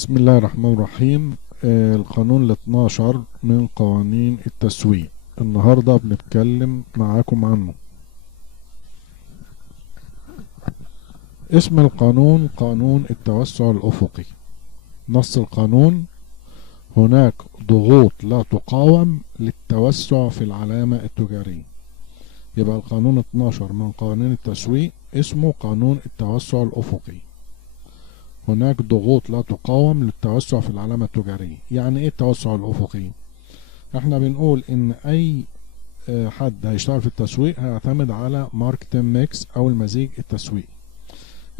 بسم الله الرحمن الرحيم. القانون ال 12 من قوانين التسويق النهاردة بنتكلم معاكم عنه. اسم القانون قانون التوسع الأفقي. نص القانون: هناك ضغوط لا تقاوم للتوسع في العلامة التجارية. يبقى القانون 12 من قوانين التسويق اسمه قانون التوسع الأفقي. هناك ضغوط لا تقاوم للتوسع في العلامة التجارية. يعني ايه التوسع الأفقي؟ احنا بنقول ان اي حد هيشتغل في التسويق هيعتمد على ماركتنج ميكس او المزيج التسويقي.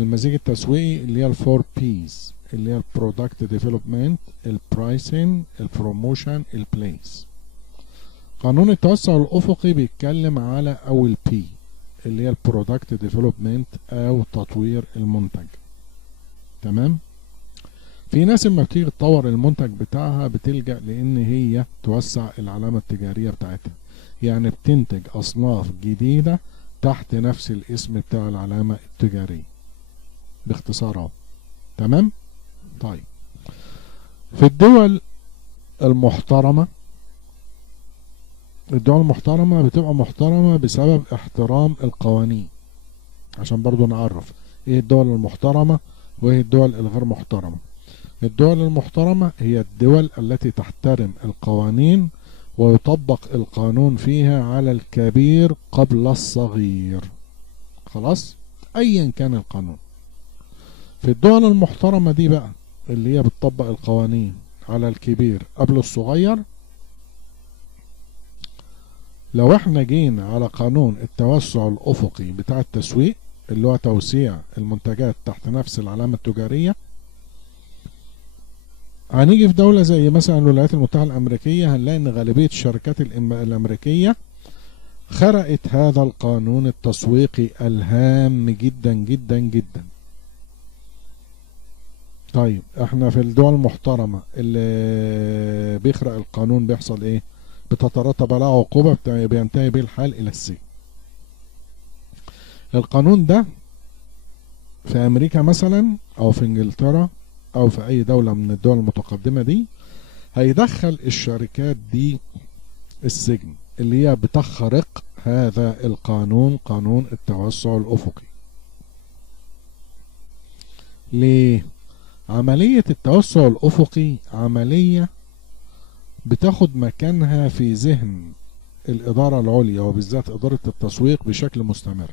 المزيج التسويقي اللي هي الفور بيز، اللي هي البرودكت ديفلوبمنت، البرايسنج، البروموشن، البليس. قانون التوسع الأفقي بيتكلم على اول بي اللي هي البرودكت ديفلوبمنت او تطوير المنتج. تمام. في ناس لما بتيجي تطور المنتج بتاعها بتلجأ لان هي توسع العلامة التجارية بتاعتها، يعني بتنتج اصناف جديدة تحت نفس الاسم بتاع العلامة التجارية باختصار اهو. تمام. طيب، في الدول المحترمة، الدول المحترمة بتبقى محترمة بسبب احترام القوانين. عشان برضو نعرف ايه الدول المحترمة وايه الدول الغير محترمة. الدول المحترمة هي الدول التي تحترم القوانين ويطبق القانون فيها على الكبير قبل الصغير. خلاص، ايا كان القانون. في الدول المحترمة دي بقى اللي هي بتطبق القوانين على الكبير قبل الصغير، لو احنا جينا على قانون التوسع الأفقي بتاع التسويق اللي هو توسيع المنتجات تحت نفس العلامة التجارية، هنيجي في دولة زي مثلا الولايات المتحدة الأمريكية هنلاقي إن غالبية الشركات الأمريكية خرقت هذا القانون التسويقي الهام جدا جدا جدا. طيب، احنا في الدول المحترمة اللي بيخرق القانون بيحصل ايه؟ بتترتب على عقوبة بينتهي به الحال إلى السجن. القانون ده في أمريكا مثلا أو في إنجلترا أو في أي دولة من الدول المتقدمة دي هيدخل الشركات دي السجن اللي هي بتخرق هذا القانون، قانون التوسع الأفقي. ليه؟ عملية التوسع الأفقي عملية بتاخد مكانها في ذهن الإدارة العليا وبالذات إدارة التسويق بشكل مستمر،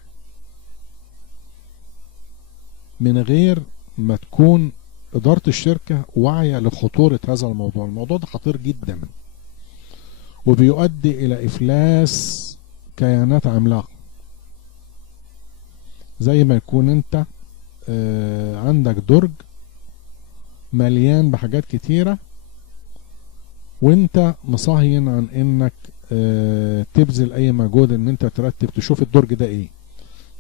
من غير ما تكون إدارة الشركة واعية لخطورة هذا الموضوع. الموضوع ده خطير جدا وبيؤدي إلى إفلاس كيانات عملاقة. زي ما يكون أنت عندك درج مليان بحاجات كتيرة وانت مصهين عن انك تبذل اي مجهود ان انت ترتب تشوف الدرج ده ايه.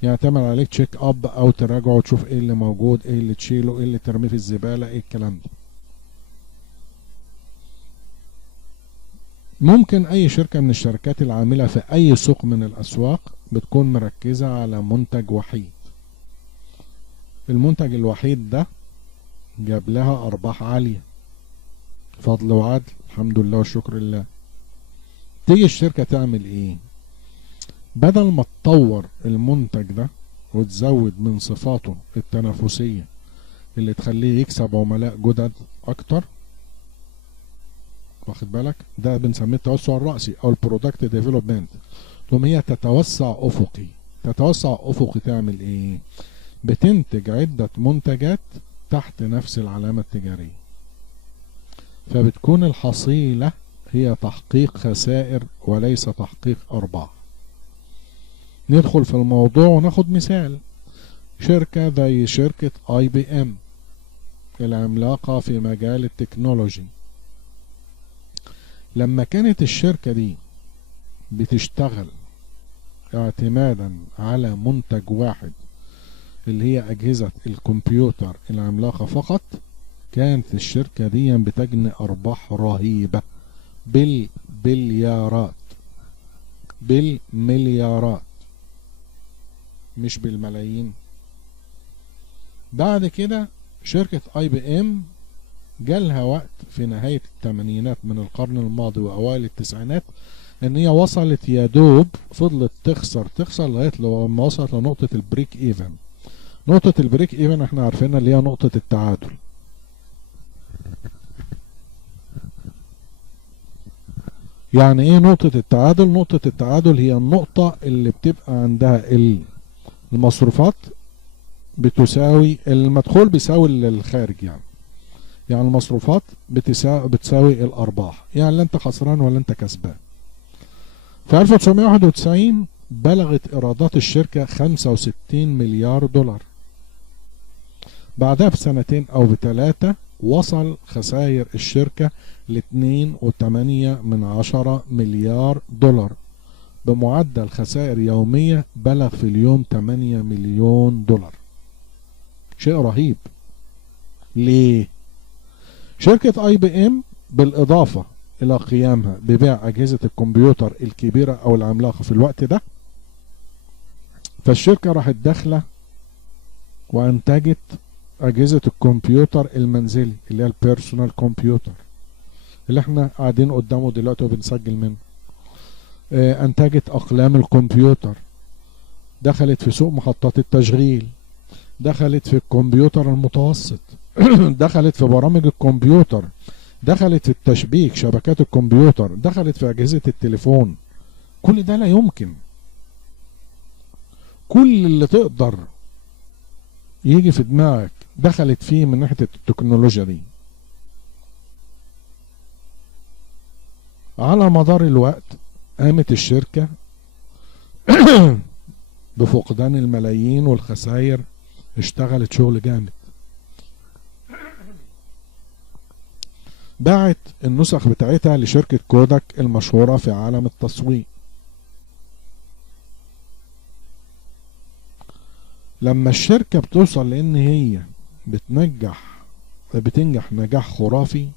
يعني تعمل عليك تشيك اب او تراجع وتشوف ايه اللي موجود، ايه اللي تشيله، ايه اللي ترميه في الزبالة، ايه الكلام ده. ممكن اي شركة من الشركات العاملة في اي سوق من الاسواق بتكون مركزة على منتج وحيد. المنتج الوحيد ده جاب لها ارباح عالية، فضل وعدل، الحمد لله والشكر لله. تيجي الشركة تعمل ايه؟ بدل ما تطور المنتج ده وتزود من صفاته التنافسية اللي تخليه يكسب عملاء جدد اكتر، واخد بالك؟ ده بنسميه التوسع الرأسي او البرودكت ديفلوبمنت. ثم هي تتوسع افقي. تتوسع افقي تعمل ايه؟ بتنتج عدة منتجات تحت نفس العلامة التجارية، فبتكون الحصيلة هي تحقيق خسائر وليس تحقيق ارباح. ندخل في الموضوع وناخد مثال. شركة زي شركة IBM العملاقة في مجال التكنولوجي، لما كانت الشركة دي بتشتغل اعتمادا على منتج واحد اللي هي أجهزة الكمبيوتر العملاقة فقط، كانت الشركة دي بتجني أرباح رهيبة بالمليارات، بالمليارات مش بالملايين. بعد كده شركة IBM جالها وقت في نهاية الثمانينات من القرن الماضي وأوائل التسعينات إن هي وصلت يا دوب، فضلت تخسر لغاية لما وصلت لنقطة البريك إيفن. نقطة البريك إيفن احنا عارفينها اللي هي نقطة التعادل. يعني ايه نقطة التعادل؟ نقطة التعادل هي النقطة اللي بتبقى عندها المصروفات بتساوي المدخول بيساوي الخارج، يعني المصروفات بتساوي الأرباح، يعني لا أنت خسران ولا أنت كسبان. في 1991 بلغت إيرادات الشركة 65 مليار دولار. بعدها بسنتين أو بثلاثة وصل خسائر الشركة ل 2.8 مليار دولار، بمعدل خسائر يومية بلغ في اليوم 8 مليون دولار. شيء رهيب. ليه؟ شركة اي بي ام بالاضافة الى قيامها ببيع اجهزة الكمبيوتر الكبيرة او العملاقة في الوقت ده، فالشركة راحت داخلة وانتجت اجهزة الكمبيوتر المنزلي اللي هي البيرسونال كمبيوتر اللي احنا قاعدين قدامه دلوقتي وبنسجل منه. انتجت اقلام الكمبيوتر، دخلت في سوق محطات التشغيل، دخلت في الكمبيوتر المتوسط دخلت في برامج الكمبيوتر، دخلت في التشبيك شبكات الكمبيوتر، دخلت في أجهزة التليفون. كل ده لا يمكن. كل اللي تقدر يجي في دماغك دخلت فيه من ناحية التكنولوجيا دي. على مدار الوقت قامت الشركة بفقدان الملايين والخسائر، اشتغلت شغل جامد. باعت النسخ بتاعتها لشركة كوداك المشهورة في عالم التصوير. لما الشركة بتوصل لان هي بتنجح نجاح خرافي،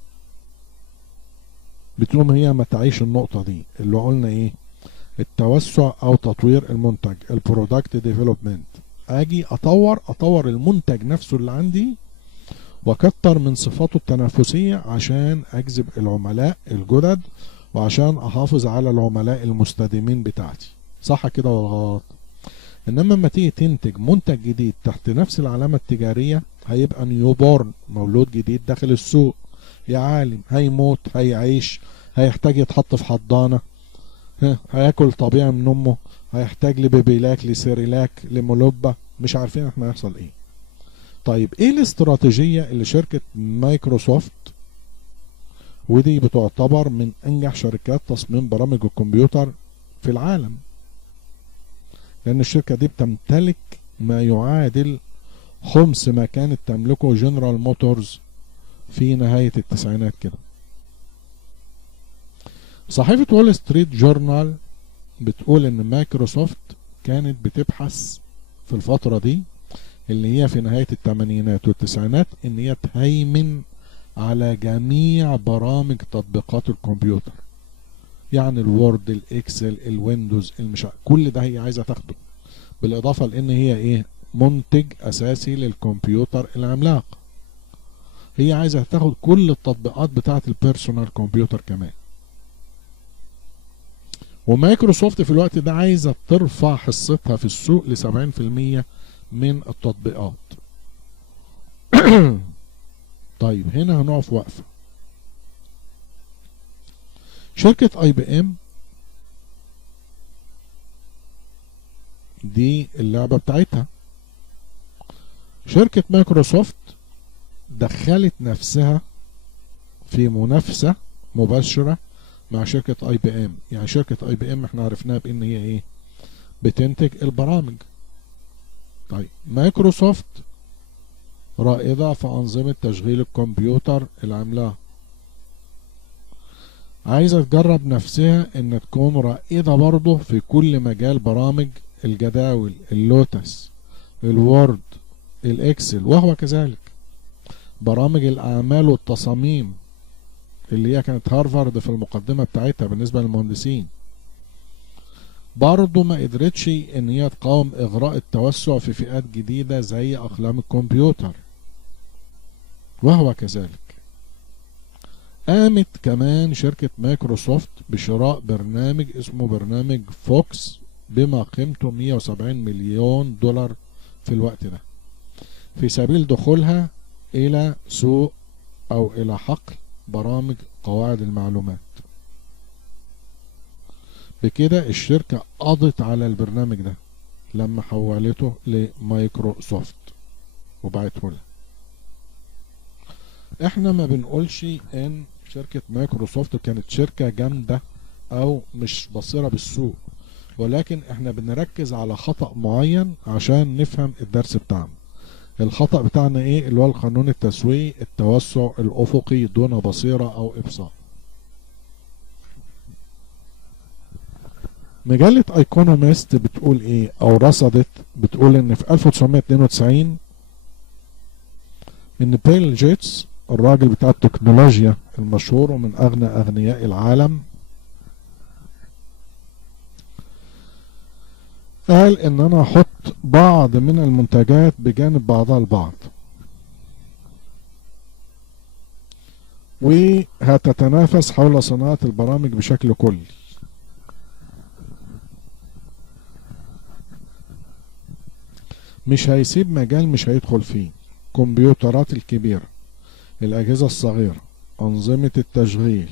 بتقوم هي ما تعيش النقطة دي اللي قلنا ايه؟ التوسع او تطوير المنتج، البرودكت ديفلوبمنت. اجي اطور المنتج نفسه اللي عندي وكتر من صفاته التنافسية عشان اجذب العملاء الجدد وعشان احافظ على العملاء المستديمين بتاعتي. صح كده ولا غلط؟ انما لما تيجي تنتج منتج جديد تحت نفس العلامة التجارية، هيبقى نيو بورن، مولود جديد داخل السوق. يا عالم هيموت، هيعيش، هيحتاج يتحط في حضانة، هياكل طبيعي من امه، هيحتاج لبيبيلاك، لسيريلاك، لمولوبا، مش عارفين احنا هيحصل ايه. طيب ايه الاستراتيجية اللي شركة مايكروسوفت، ودي بتعتبر من انجح شركات تصميم برامج الكمبيوتر في العالم، لان الشركة دي بتمتلك ما يعادل خمس ما كانت تملكه جنرال موتورز في نهاية التسعينات كده. صحيفة وول ستريت جورنال بتقول ان مايكروسوفت كانت بتبحث في الفترة دي اللي هي في نهاية الثمانينات والتسعينات ان هي تهيمن على جميع برامج تطبيقات الكمبيوتر، يعني الوورد، الاكسل، الويندوز، كل ده هي عايزة تاخده، بالاضافة لان هي ايه؟ منتج اساسي للكمبيوتر العملاق. هي عايزة تاخد كل التطبيقات بتاعة البيرسونال كمبيوتر كمان. ومايكروسوفت في الوقت ده عايزة ترفع حصتها في السوق ل 70% من التطبيقات. طيب هنا هنقف وقفة. شركة اي بي ام دي اللعبة بتاعتها. شركة مايكروسوفت دخلت نفسها في منافسة مباشرة مع شركة اي بي ام. يعني شركة اي بي ام احنا عرفناها بان هي ايه؟ بتنتج البرامج. طيب مايكروسوفت رائدة في أنظمة تشغيل الكمبيوتر العملاق، عايزة تجرب نفسها ان تكون رائدة برضه في كل مجال برامج الجداول، اللوتس، الوورد، الاكسل، وهو كذلك برامج الاعمال والتصاميم اللي هي كانت هارفارد في المقدمة بتاعتها بالنسبة للمهندسين. برضه ما قدرتش ان هي تقاوم اغراء التوسع في فئات جديدة زي اقلام الكمبيوتر، وهو كذلك. قامت كمان شركة مايكروسوفت بشراء برنامج اسمه برنامج فوكس بما قيمته 170 مليون دولار في الوقت ده، في سبيل دخولها إلى سوق أو إلى حقل برامج قواعد المعلومات. بكده الشركة قضت على البرنامج ده لما حولته لمايكروسوفت وبعته لها. احنا ما بنقولش ان شركة مايكروسوفت كانت شركة جامدة او مش بصيرة بالسوق، ولكن احنا بنركز على خطأ معين عشان نفهم الدرس بتاعنا. الخطأ بتاعنا ايه؟ اللي هو القانون التسويقي، التوسع الافقي دون بصيرة او ابصار. مجلة ايكونوميست بتقول ايه او رصدت، بتقول ان في 1992 ان بيل جيتس الراجل بتاع التكنولوجيا المشهور ومن اغنى اغنياء العالم قال ان انا احط بعض من المنتجات بجانب بعضها البعض وهتتنافس حول صناعة البرامج بشكل كلي. مش هيسيب مجال مش هيدخل فيه. الكمبيوترات الكبيرة، الأجهزة الصغيرة، أنظمة التشغيل،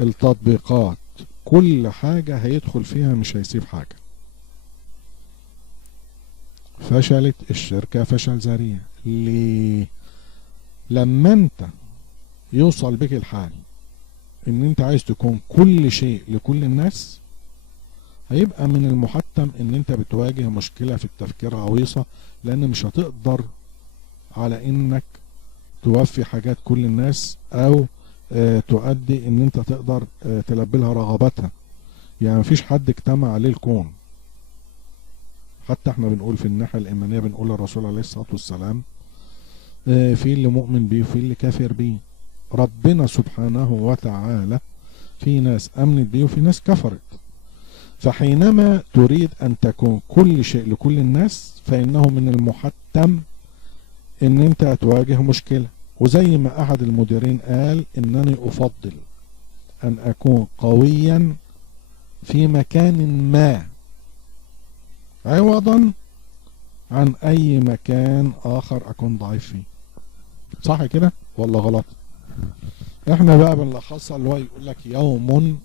التطبيقات، كل حاجة هيدخل فيها مش هيسيب حاجة. فشلت الشركة فشل ذريع. ليه؟ لما انت يوصل بك الحال ان انت عايز تكون كل شيء لكل الناس، هيبقى من المحتم ان انت بتواجه مشكلة في التفكير عويصة، لان مش هتقدر على انك توفي حاجات كل الناس او تؤدي ان انت تقدر تلبي لها رغباتها. يعني مفيش حد اجتمع عليه الكون. حتى احنا بنقول في الناحية الإيمانية بنقول للرسول عليه الصلاة والسلام في اللي مؤمن بيه وفي اللي كافر بيه. ربنا سبحانه وتعالى في ناس أمنت بيه وفي ناس كفرت. فحينما تريد أن تكون كل شيء لكل الناس فإنه من المحتم إن أنت تواجه مشكلة. وزي ما أحد المديرين قال إنني أفضل أن أكون قويا في مكان ما عوضا عن اي مكان اخر اكون ضعيف فيه. صح كده ولا غلط؟ احنا بقى بنلخصها اللي هو يقول لك يوم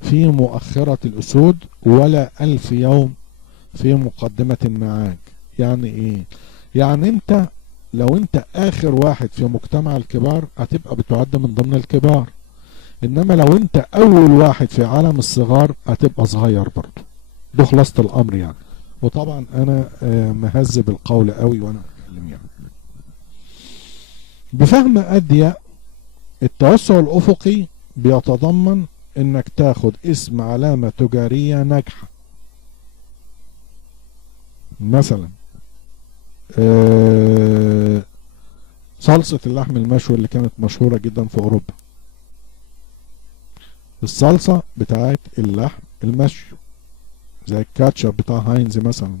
في مؤخرة الاسود ولا 1000 يوم في مقدمة النعاج. يعني ايه؟ يعني انت لو انت اخر واحد في مجتمع الكبار هتبقى بتعد من ضمن الكبار، انما لو انت اول واحد في عالم الصغار هتبقى صغير برضه. ده خلاصة الامر يعني. وطبعا انا مهذب القول قوي وانا بتكلم يعني. بفهم اضيق، التوسع الافقي بيتضمن انك تاخد اسم علامة تجارية ناجحة. مثلا صلصة اللحم المشوي اللي كانت مشهورة جدا في اوروبا، الصلصة بتاعت اللحم المشوي زي الكاتشب بتاع هاينز مثلا.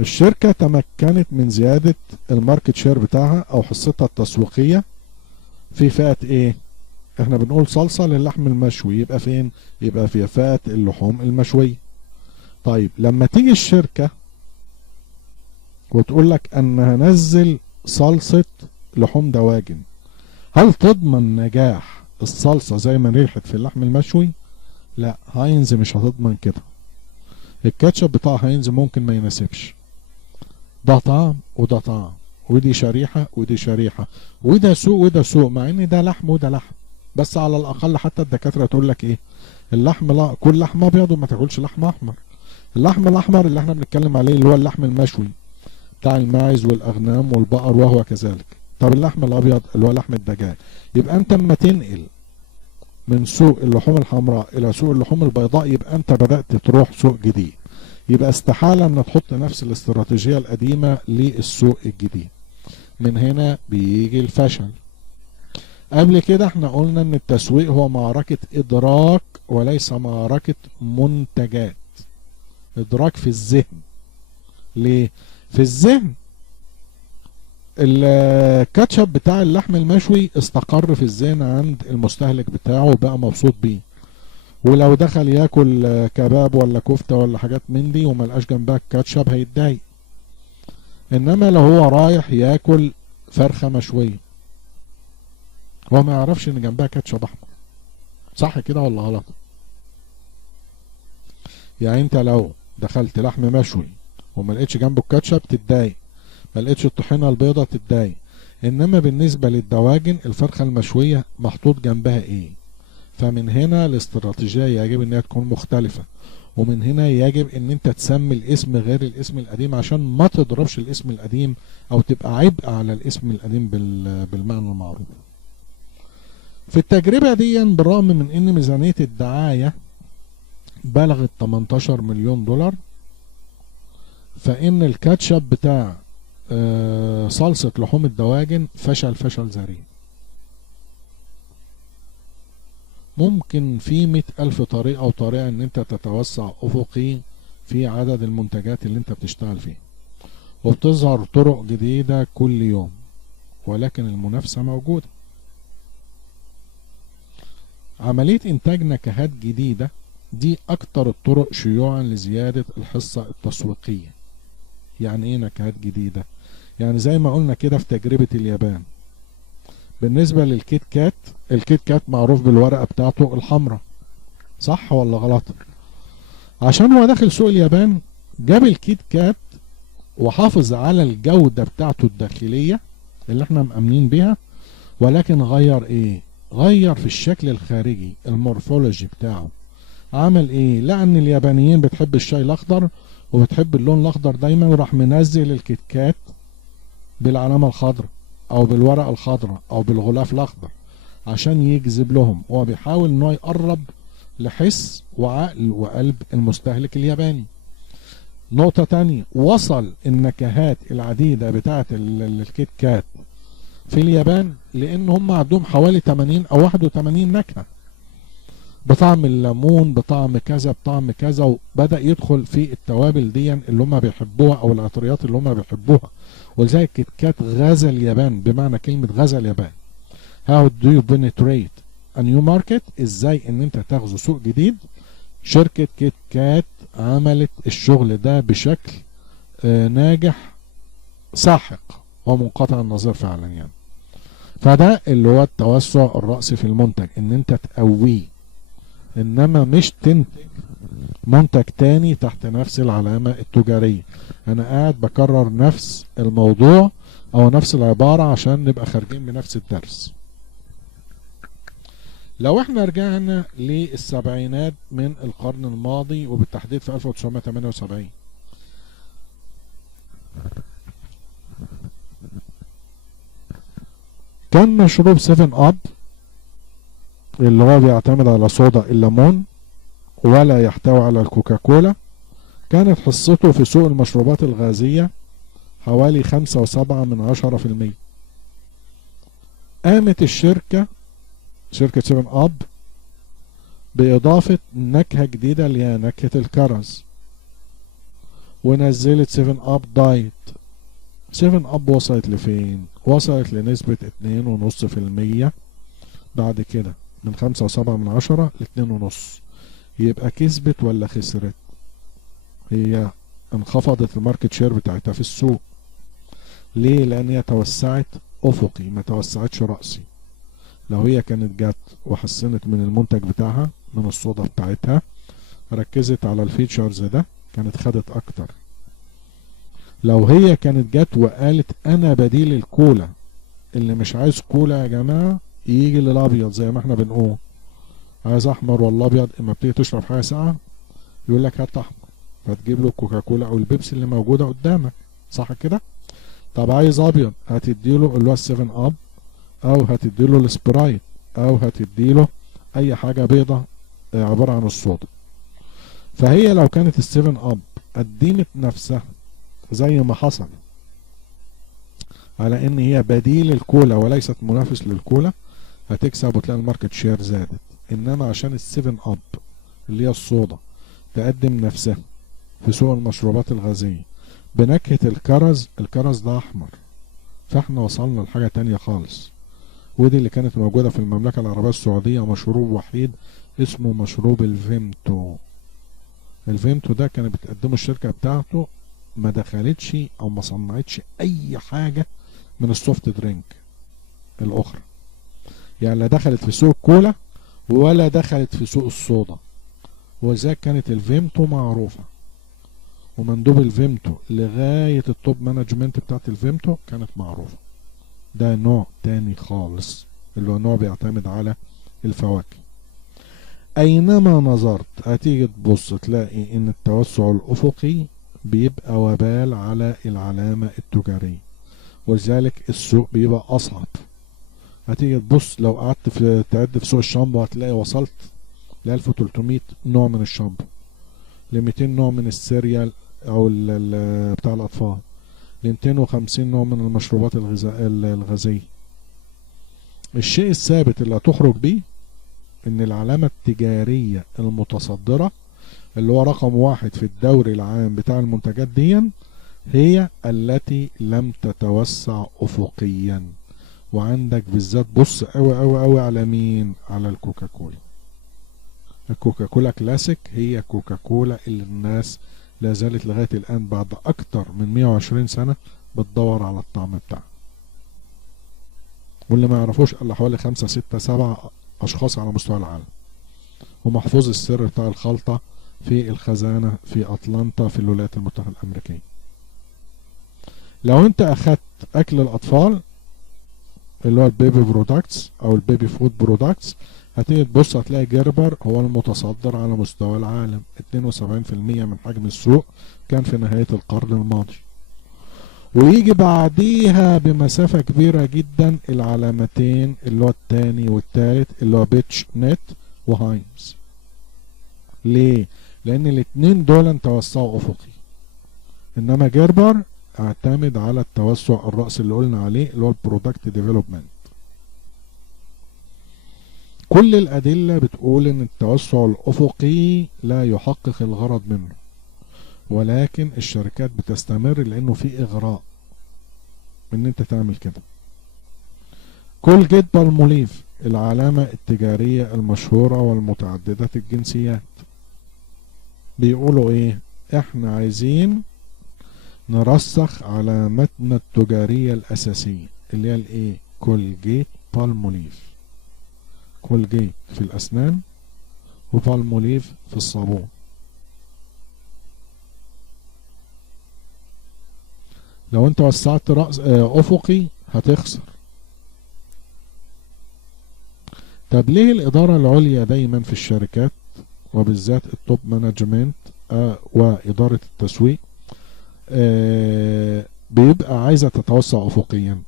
الشركة تمكنت من زيادة الماركت شير بتاعها او حصتها التسويقية في فئة ايه؟ احنا بنقول صلصة للحم المشوي، يبقى فين؟ يبقى في فئة اللحوم المشوية. طيب لما تيجي الشركة وتقول لك انا هنزل صلصة لحوم دواجن، هل تضمن نجاح الصلصة زي ما نجحت في اللحم المشوي؟ لا، هاينز مش هتضمن كده. الكاتشب بتاع هاينز ممكن ما يناسبش. ده طعم وده طعم، ودي شريحة ودي شريحة، وده سوق وده سوق، مع ان ده لحم وده لحم. بس على الاقل حتى الدكاترة تقول لك ايه؟ اللحم لا، كل لحم ابيض وما تاكلش لحم احمر. اللحم الاحمر اللي احنا بنتكلم عليه اللي هو اللحم المشوي بتاع الماعز والاغنام والبقر وهو كذلك. طب اللحم الابيض اللي هو لحم الدجاج. يبقى انت اما تنقل من سوق اللحوم الحمراء الى سوق اللحوم البيضاء يبقى انت بدأت تروح سوق جديد. يبقى استحالة ان تحط نفس الاستراتيجية القديمة للسوق الجديد. من هنا بيجي الفشل. قبل كده احنا قلنا ان التسويق هو معركة ادراك وليس معركة منتجات. ادراك في الذهن. ليه؟ في الذهن الكاتشب بتاع اللحم المشوي استقر في الذهن عند المستهلك بتاعه وبقى مبسوط بيه، ولو دخل ياكل كباب ولا كفتة ولا حاجات من دي وما لقاش جنبها الكاتشب هيتضايق. انما لو هو رايح ياكل فرخة مشوية هو ما يعرفش ان جنبها كاتشب احمر، صح كده ولا غلط؟ يعني انت لو دخلت لحم مشوي وما لقيتش جنبه الكاتشب تتضايق، ما لقيتش الطحينة البيضة تتضايق. انما بالنسبة للدواجن الفرخة المشوية محطوط جنبها ايه؟ فمن هنا الاستراتيجية يجب ان هي تكون مختلفة، ومن هنا يجب ان انت تسمي الاسم غير الاسم القديم عشان ما تضربش الاسم القديم او تبقى عبء على الاسم القديم بالمعنى المعروف. في التجربة دي بالرغم من ان ميزانية الدعاية بلغت 18 مليون دولار، فان الكاتشب بتاع صلصة لحوم الدواجن فشل ذريع. ممكن في 100,000 طريقة أو طريقة إن أنت تتوسع أفقي في عدد المنتجات اللي أنت بتشتغل فيها، وبتظهر طرق جديدة كل يوم، ولكن المنافسة موجودة. عملية إنتاج نكهات جديدة دي أكتر الطرق شيوعا لزيادة الحصة التسويقية. يعني إيه نكهات جديدة؟ يعني زي ما قلنا كده في تجربة اليابان بالنسبة للكيت كات، الكيت كات معروف بالورقة بتاعته الحمراء، صح ولا غلط؟ عشان هو داخل سوق اليابان جاب الكيت كات وحافظ على الجودة بتاعته الداخلية اللي احنا مأمنين بيها، ولكن غير ايه؟ غير في الشكل الخارجي المورفولوجي بتاعه. عمل ايه؟ لأن اليابانيين بتحب الشاي الأخضر وبتحب اللون الأخضر دايما، وراح منزل الكيت كات بالعلامة الخضراء او بالورقة الخضراء او بالغلاف الاخضر عشان يجذب لهم. هو بيحاول انه يقرب لحس وعقل وقلب المستهلك الياباني. نقطة تانية، وصل النكهات العديدة بتاعت الكيت كات في اليابان لان هم عندهم حوالي 80 او 81 نكهة بطعم الليمون، بطعم كذا، بطعم كذا، وبدأ يدخل في التوابل دي اللي هم بيحبوها او العطريات اللي هم بيحبوها. ولذلك كيت كات غزا اليابان بمعنى كلمة غزا اليابان. How do you penetrate a new market؟ ازاي ان انت تغزو سوق جديد؟ شركة كيت كات عملت الشغل ده بشكل ناجح ساحق ومنقطع النظير فعلا يعني. فده اللي هو التوسع الرأسي في المنتج، ان انت تقويه، انما مش تنتج منتج تاني تحت نفس العلامة التجارية. انا قاعد بكرر نفس الموضوع او نفس العبارة عشان نبقى خارجين بنفس الدرس. لو احنا رجعنا للسبعينات من القرن الماضي وبالتحديد في 1978، كان مشروب 7 اب اللي هو بيعتمد على صودا الليمون ولا يحتوي على الكوكاكولا، كانت حصته في سوق المشروبات الغازية حوالي 5.7%. قامت شركة 7 اب بإضافة نكهة جديدة اللي هي نكهة الكرز، ونزلت 7 اب دايت. 7 اب وصلت لفين؟ وصلت لنسبة 2.5%. بعد كده من 5.7 ل2.5، يبقى كسبت ولا خسرت؟ هي انخفضت الماركت شير بتاعتها في السوق. ليه؟ لان هي توسعت افقي ما توسعتش رأسي. لو هي كانت جت وحسنت من المنتج بتاعها من الصودا بتاعتها، ركزت على الفيتشرز ده، كانت خدت اكتر. لو هي كانت جت وقالت انا بديل الكولا، اللي مش عايز كولا يا جماعة يجي للابيض زي ما احنا بنقول، عايز احمر ولا ابيض، اما بتيجي تشرب حاجة ساقعة يقول لك هات احمر، فتجيب له الكوكاكولا او البيبسي اللي موجودة قدامك، صح كده؟ طب عايز ابيض هتديله اللي هو 7 اب، او هتديله السبرايت، او هتديله اي حاجة بيضة عبارة عن الصودا. فهي لو كانت 7 اب قدمت نفسها زي ما حصل على ان هي بديل الكولا وليست منافس للكولا، هتكسب وتلاقي الماركت شير زادت. انما عشان 7 اب اللي هي الصودا تقدم نفسها في سوق المشروبات الغازية بنكهة الكرز، الكرز ده احمر، فاحنا وصلنا لحاجة تانية خالص، ودي اللي كانت موجودة في المملكة العربية السعودية، مشروب وحيد اسمه مشروب الفيمتو. الفيمتو ده كانت بتقدمه الشركة بتاعته، ما دخلتش او ما صنعتش اي حاجة من السوفت درينك الاخرى، يعني لا دخلت في سوق الكولا ولا دخلت في سوق الصودا، وذاك كانت الفيمتو معروفة. ومندوب الفيمتو لغاية التوب مانجمنت بتاعت الفيمتو كانت معروفة. ده نوع تاني خالص، اللي هو نوع بيعتمد على الفواكه. اينما نظرت هتيجي تبص تلاقي ان التوسع الافقي بيبقى وبال على العلامة التجارية، ولذلك السوق بيبقى اصعب. هتيجي تبص لو قعدت في تعد في سوق الشامبو هتلاقي وصلت ل 1300 نوع من الشامبو، ل 200 نوع من السيريال او بتاع الاطفال، ل 250 نوع من المشروبات الغازية. الشيء الثابت اللي هتخرج بيه ان العلامة التجارية المتصدرة اللي هو رقم 1 في الدوري العام بتاع المنتجات دي هي التي لم تتوسع افقيا. وعندك بالذات بص قوي قوي قوي على مين؟ على الكوكاكولا. الكوكاكولا كلاسيك هي كوكاكولا اللي الناس لا زالت لغاية الآن بعد أكتر من 120 سنة بتدور على الطعم بتاعها. واللي ما يعرفوش إلا حوالي 5 6 7 أشخاص على مستوى العالم، ومحفوظ السر بتاع الخلطة في الخزانة في أتلانتا في الولايات المتحدة الأمريكية. لو أنت أخدت أكل الأطفال اللي هو البيبي برودكتس أو البيبي فود برودكتس، هتيجي تبص هتلاقي جيربر هو المتصدر على مستوى العالم، 72% من حجم السوق كان في نهاية القرن الماضي. ويجي بعديها بمسافة كبيرة جدا العلامتين اللي هو التاني والتالت اللي هو بيتش نت وهايمز. ليه؟ لأن الاتنين دول توسعوا أفقي، إنما جيربر اعتمد على التوسع الرأسي اللي قلنا عليه اللي هو البرودكت ديفلوبمنت. كل الأدلة بتقول إن التوسع الأفقي لا يحقق الغرض منه، ولكن الشركات بتستمر لأنه في إغراء إن أنت تعمل كده. كولجيت بالموليف العلامة التجارية المشهورة والمتعددة الجنسيات، بيقولوا إيه؟ إحنا عايزين نرسخ علامتنا التجارية الأساسية اللي هي الإيه؟ كولجيت بالموليف. كولجيت في الأسنان وبالموليف في الصابون. لو انت وسعت رأس أفقي هتخسر. طب ليه الإدارة العليا دايما في الشركات وبالذات التوب مانجمنت وإدارة التسويق بيبقى عايزة تتوسع أفقيا؟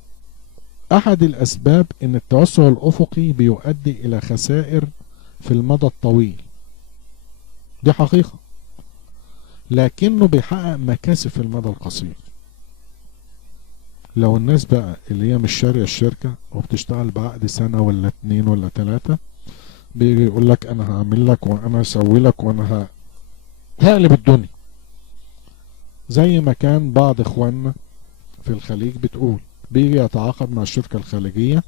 أحد الأسباب إن التوسع الأفقي بيؤدي إلى خسائر في المدى الطويل، دي حقيقة، لكنه بيحقق مكاسب في المدى القصير. لو الناس بقى اللي هي مش شارية الشركة وبتشتغل بعقد سنة ولا 2 ولا 3 بيجي يقول لك أنا هعمل لك وأنا هسوي لك وأنا هقلب الدنيا، زي ما كان بعض إخواننا في الخليج بتقول، بيجي يتعاقد مع الشركة الخليجية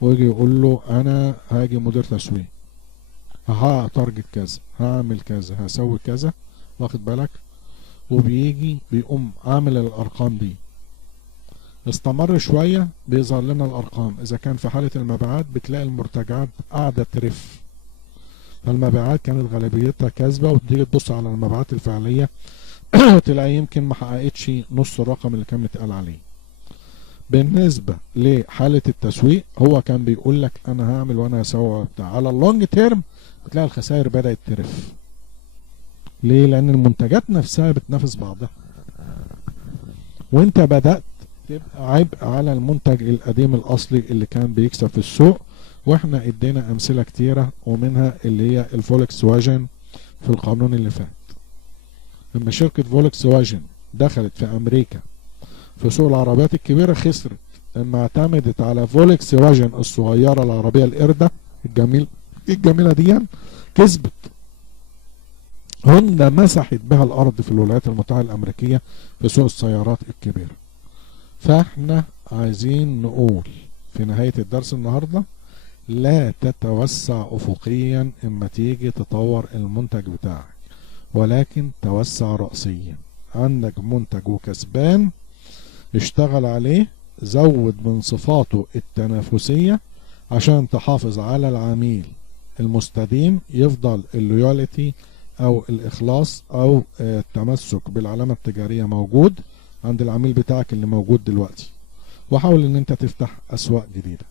ويجي يقول له أنا هاجي مدير تسويق، هحقق تارجت كذا، هعمل كذا، هسوي كذا، واخد بالك، وبيجي بيقوم عامل الأرقام دي. استمر شوية بيظهر لنا الأرقام، إذا كان في حالة المبيعات بتلاقي المرتجعات قاعدة ترف، فالمبيعات كانت غالبيتها كاذبة، وتيجي تبص على المبيعات الفعلية تلاقي يمكن ما حققتش نص الرقم اللي كان متقال عليه. بالنسبة لحالة التسويق هو كان بيقول لك أنا هعمل وأنا هسوي بتاع، على اللونج تيرم بتلاقي الخسائر بدأت ترف. ليه؟ لأن المنتجات نفسها بتنافس بعضها، وأنت بدأت تبقى عبء على المنتج القديم الأصلي اللي كان بيكسب في السوق. واحنا ادينا أمثلة كتيرة، ومنها اللي هي الفولكس واجن في القانون اللي فات. لما شركة فولكس واجن دخلت في أمريكا في سوق العربيات الكبيرة خسرت، لما اعتمدت على فولكس واجن الصغيرة العربية القردة الجميلة دي كسبت. هوندا مسحت بها الأرض في الولايات المتحدة الأمريكية في سوق السيارات الكبيرة. فاحنا عايزين نقول في نهاية الدرس النهاردة لا تتوسع افقيا اما تيجي تطور المنتج بتاعك، ولكن توسع رأسيا. عندك منتج وكسبان، اشتغل عليه، زود من صفاته التنافسية عشان تحافظ على العميل المستديم، يفضل اللويالتي او الاخلاص او التمسك بالعلامة التجارية موجود عند العميل بتاعك اللي موجود دلوقتي، وحاول ان انت تفتح اسواق جديدة.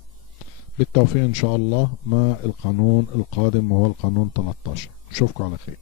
بالتوفيق ان شاء الله مع القانون القادم وهو القانون 13. اشوفكم على خير.